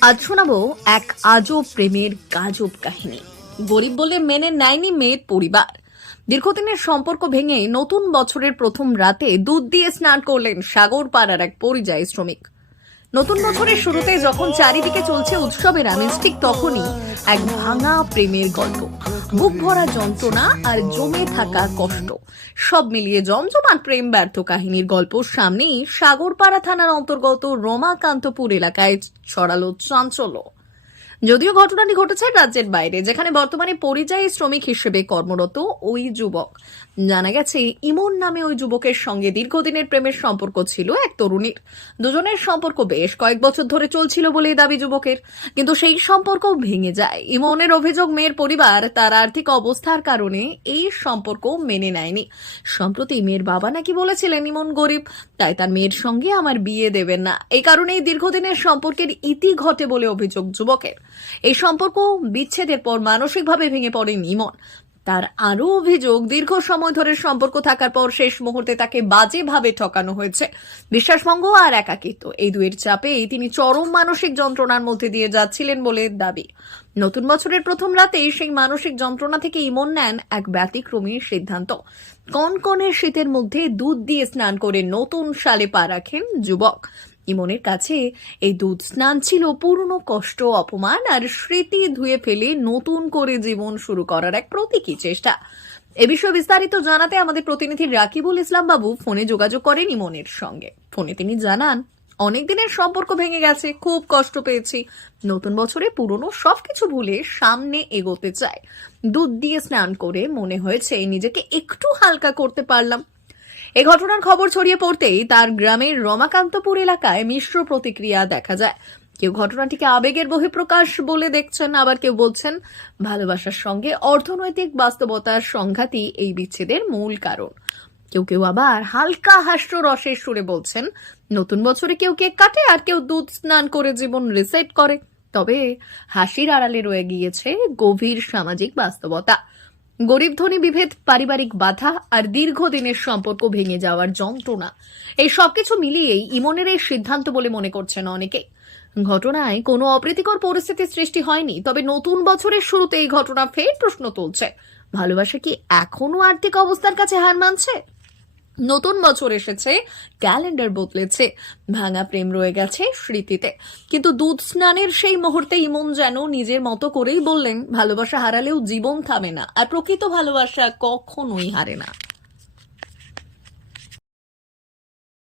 আজ শোনাবো এক আজব প্রেমের গাজব কাহিনী। গরিব বলে মেনে নেয়নি মেয়ের পরিবার। দীর্ঘদিনের সম্পর্ক ভেঙে নতুন বছরের প্রথম রাতে দুধ দিয়ে স্নান করলেন সাগর পাড়ার এক পরিযায়ী শ্রমিক। নতুন বছরের শুরুতে যখন চারিদিকে চলছে উৎসবের আমেজ, ঠিক তখনই এক ভাঙা প্রেমের গল্প। বুক ভরা যন্ত্রণা আর জমে থাকা কষ্ট। সব মিলিয়ে জমজমান প্রেম ব্যর্থ কাহিনীর গল্প সামনেই সাগরপাড়া থানার অন্তর্গত রমাকান্তপুর এলাকায় ছড়ালো চাঞ্চল্য। যদিও ঘটনাটি ঘটেছে রাজ্যের বাইরে, যেখানে বর্তমানে পরিযায়ী শ্রমিক হিসেবে কর্মরত ওই যুবক। জানা গেছে, ইমন নামে ওই যুবকের সঙ্গে দীর্ঘদিনের প্রেমের সম্পর্ক ছিল এক তরুণীর। দুজনের সম্পর্ক বেশ কয়েক বছর ধরে চলছিল বলেই দাবি যুবকের। কিন্তু সেই সম্পর্ক ভেঙে যায়। ইমনের অভিযোগ, মেয়ের পরিবার, তার আর্থিক অবস্থার কারণে এই সম্পর্ক মেনে নেয়নি। সম্প্রতি মেয়ের বাবা নাকি বলেছিলেন, ইমন গরিব, তাই তার মেয়ের সঙ্গে আমার বিয়ে দেবেন না। এই কারণেই দীর্ঘদিনের সম্পর্কের ইতি ঘটে বলে অভিযোগ যুবকের। এই সম্পর্ক বিচ্ছেদের পর মানসিকভাবে ভেঙে পড়েন ইমন। তার আরও অভিযোগ, দীর্ঘ সময় ধরে সম্পর্ক থাকার পর শেষ মুহূর্তে তাকে বাজেভাবে ঠকানো হয়েছে। বিশ্বাসভঙ্গ আর একাকিত্ব, এই দুয়ের চাপেই তিনি চরম মানসিক যন্ত্রণার মধ্যে দিয়ে যাচ্ছিলেন বলে দাবি। নতুন বছরের প্রথম রাতেই সেই মানসিক যন্ত্রণা থেকে ইমন নেন এক ব্যতিক্রমী সিদ্ধান্ত। কনকনে শীতের মধ্যে দুধ দিয়ে স্নান করে নতুন সালে পা রাখেন যুবক। ইমনের কাছে এই দুধ স্নান ছিল পুরনো কষ্ট, অপমান আর স্মৃতি ধুয়ে ফেলে নতুন করে জীবন শুরু করার এক প্রতীকী চেষ্টা। এ বিষয়ে বিস্তারিত জানাতে আমাদের প্রতিনিধি রাকিবুল ইসলাম বাবু ফোনে যোগাযোগ করেন ইমনের সঙ্গে। ফোনে তিনি জানান, অনেক দিনের সম্পর্ক ভেঙে গেছে, খুব কষ্ট পেয়েছি। নতুন বছরে পুরনো সবকিছু ভুলে সামনে এগোতে চাই। দুধ দিয়ে স্নান করে মনে হয়েছে নিজেকে একটু হালকা করতে পারলাম। এ ঘটনার খবর ছড়িয়ে পড়তেই তার গ্রামের রমাকান্তপুর এলাকায় মিশ্র প্রতিক্রিয়া দেখা যায়। কেউ ঘটনাটিকে আবেগের বহিঃপ্রকাশ বলে দেখছেন, আবার কেউ বলছেন, ভালোবাসার সঙ্গে অর্থনৈতিক বাস্তবতার সংঘাতই এই বিচ্ছেদের মূল কারণ। কেউ কেউ আবার হালকা হাস্য রসের সুরে বলছেন, নতুন বছরে কেউ কেক কাটে আর কেউ দুধ স্নান করে জীবন রিসেট করে। তবে হাসির আড়ালে রয়ে গিয়েছে গভীর সামাজিক বাস্তবতা। গরিব ধনী বিভেদ, পারিবারিক বাধা আর দীর্ঘদিনের সম্পর্ক ভেঙে যাওয়ার যন্ত্রণা। এই সবকিছু মিলিয়েই ইমনের এই সিদ্ধান্ত বলে মনে করছেন অনেকে ঘটনায় কোনো অপ্রীতিকর পরিস্থিতির সৃষ্টি হয়নি, তবে নতুন বছরের শুরুতে এই ঘটনা ফের প্রশ্ন তুলছে। ভালোবাসা কি এখনও আর্থিক অবস্থার কাছে হার মানছে? নতুন বছর এসেছে, ক্যালেন্ডার বদলেছে, ভাঙা প্রেম রয়ে গেছে স্মৃতিতে। কিন্তু দুধ স্নানের সেই মুহূর্তে ইমন যেন নিজের মতো করেই বললেন, ভালোবাসা হারালেও জীবন থামে না, আর প্রকৃত ভালোবাসা কখনোই হারে না।